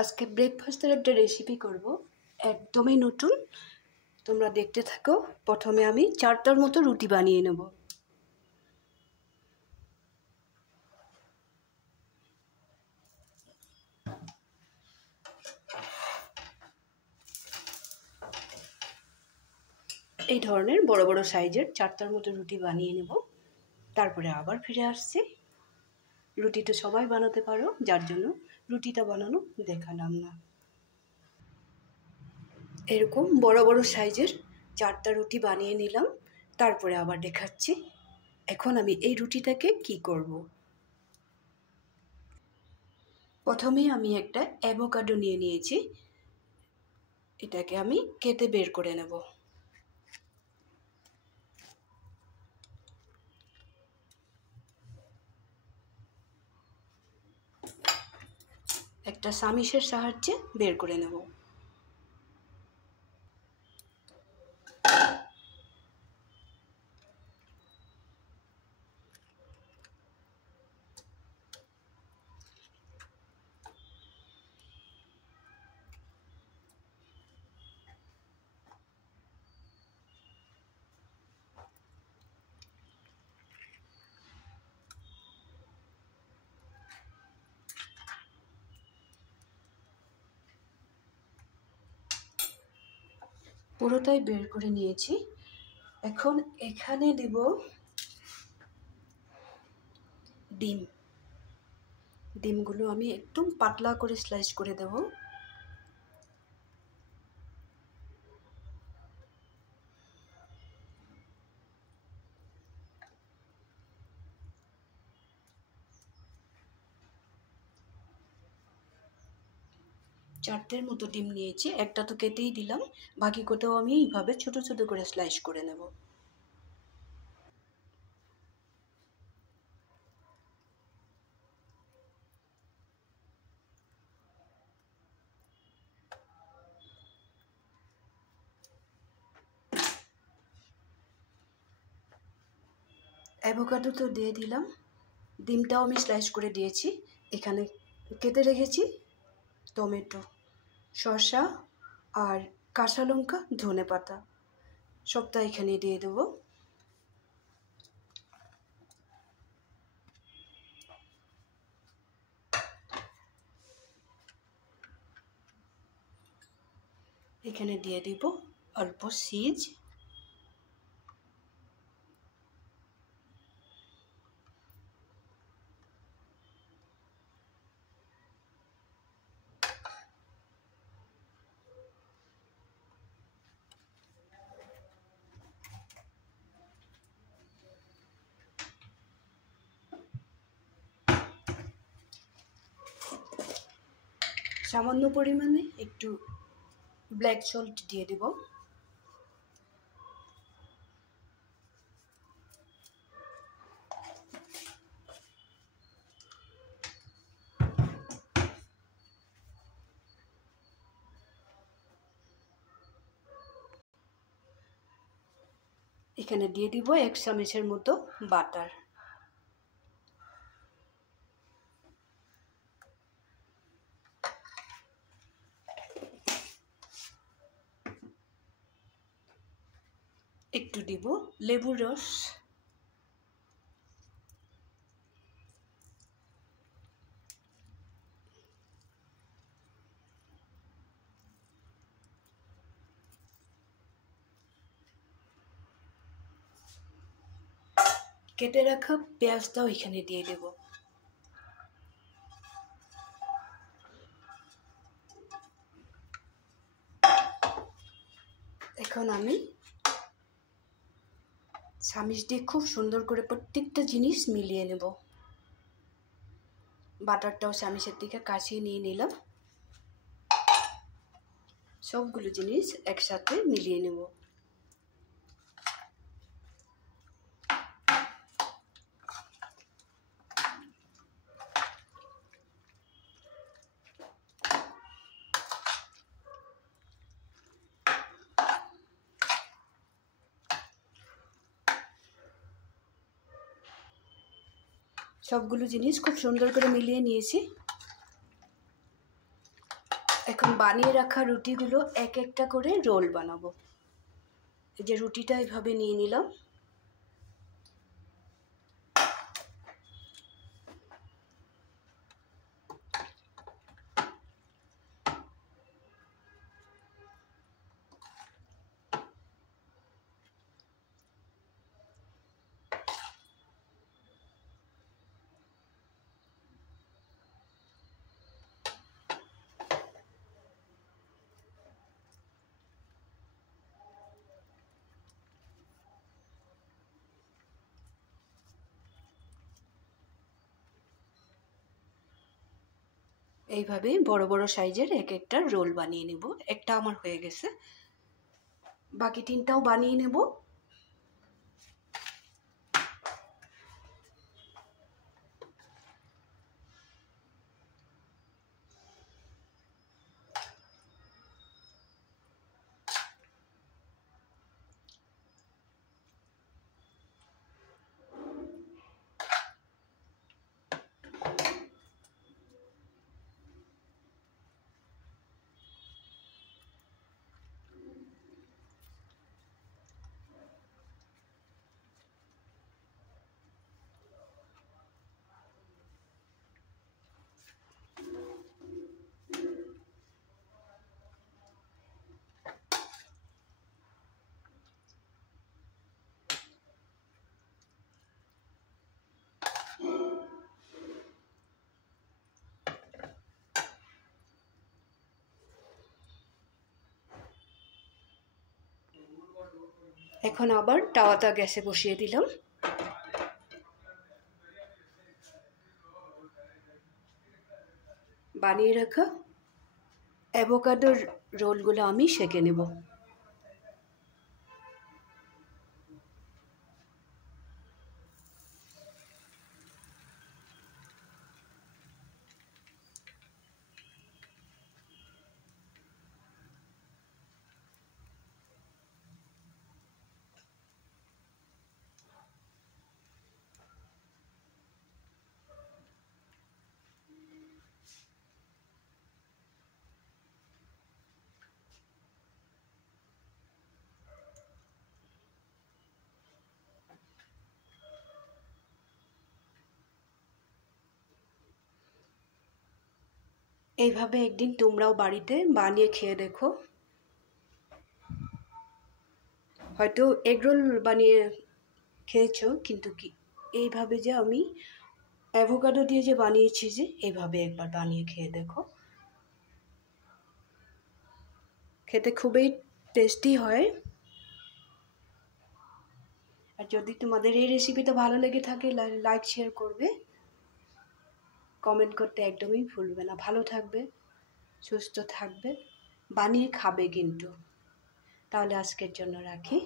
আজকে ব্রেকফাস্টের একটা রেসিপি করব, একদমই নতুন। তোমরা দেখতে থাকো। প্রথমে আমি 4টার মতো রুটি বানিয়ে নেব। এই ধরনের বড় বড় সাইজের 4টার মতো রুটি বানিয়ে নেব। তারপরে আবার ফিরে আসছি। রুটিটা সবাই বানাতে পারো, যার জন্য রুটিটা বানানো দেখালাম না। এরকম বড় বড় সাইজের 4টা রুটি বানিয়ে নিলাম, তারপরে আবার দেখাচ্ছি। এখন আমি এই রুটিটাকে কি করব। প্রথমে আমি একটা অ্যাভোকাডো নিয়ে নিয়েছি। এটাকে আমি কেটে বের করে নেব। একটা চামিচের সাহায্যে বের করে নেব। পুরোটাই বের করে নিয়েছি। এখন এখানে দেব ডিম। ডিমগুলো আমি একটু পাতলা করে স্লাইস করে দেব। চারটের মতো ডিম নিয়েছি, একটা তো কেটেই দিলাম, বাকি কোটাও আমি এইভাবে ছোট ছোট করে স্লাইস করে নেব। অ্যাভোকাডো তো দিয়ে দিলাম, ডিমটাও আমি স্লাইস করে দিয়েছি। এখানে কেটে রেখেছি টমেটো, শসা আর কাঁচা লঙ্কা, ধনেপাতা, সবটা এখানে দিয়ে দেবো। এখানে দিয়ে দিব অল্প চিজ, সামান্য পরিমাণে একটু ব্ল্যাক সল্ট দিয়ে দেব। এখানে দিয়ে দিব 1 চামচের মতো বাটার। একটু দিব লেবুর রস। কেটে রাখা পেঁয়াজটাও এখানে দিয়ে দেব। এখন আমি চামিচ দিয়ে খুব সুন্দর করে প্রত্যেকটা জিনিস মিলিয়ে নেব। বাটারটাও চামিচের দিকে কাছিয়ে নিয়ে নিলাম। সবগুলো জিনিস একসাথে মিলিয়ে নেব। সবগুলো জিনিস খুব সুন্দর করে মিলিয়ে নিয়েছি। এখন বানিয়ে রাখা রুটিগুলো এক একটা করে রোল বানাবো। এই যে রুটিটা এইভাবে নিয়ে নিলাম, এইভাবে বড় বড় সাইজের এক একটা রোল বানিয়ে নেব। একটা আমার হয়ে গেছে, বাকি 3টাও বানিয়ে নেব। এখন আবার তাওয়াটা গ্যাসে বসিয়ে দিলাম। বানিয়ে রাখা অ্যাভোকাডোর রোলগুলো আমি সেঁকে নেব। এইভাবে একদিন তোমরাও বাড়িতে বানিয়ে খেয়ে দেখো। হয়তো এগরোল বানিয়ে খেয়েছো, কিন্তু কি এইভাবে যে আমি অ্যাভোকাডো দিয়ে যে বানিয়েছি, যে এইভাবে একবার বানিয়ে খেয়ে দেখো, খেতে খুবই টেস্টি হয়। আর যদি তোমাদের এই রেসিপিটা ভালো লেগে থাকে, লাইক শেয়ার করবে, কমেন্ট করতে একদমই ভুলবে না। ভালো থাকবে, সুস্থ থাকবে, বানিয়ে খাবে কিন্তু। তাহলে আজকের জন্য রাখি।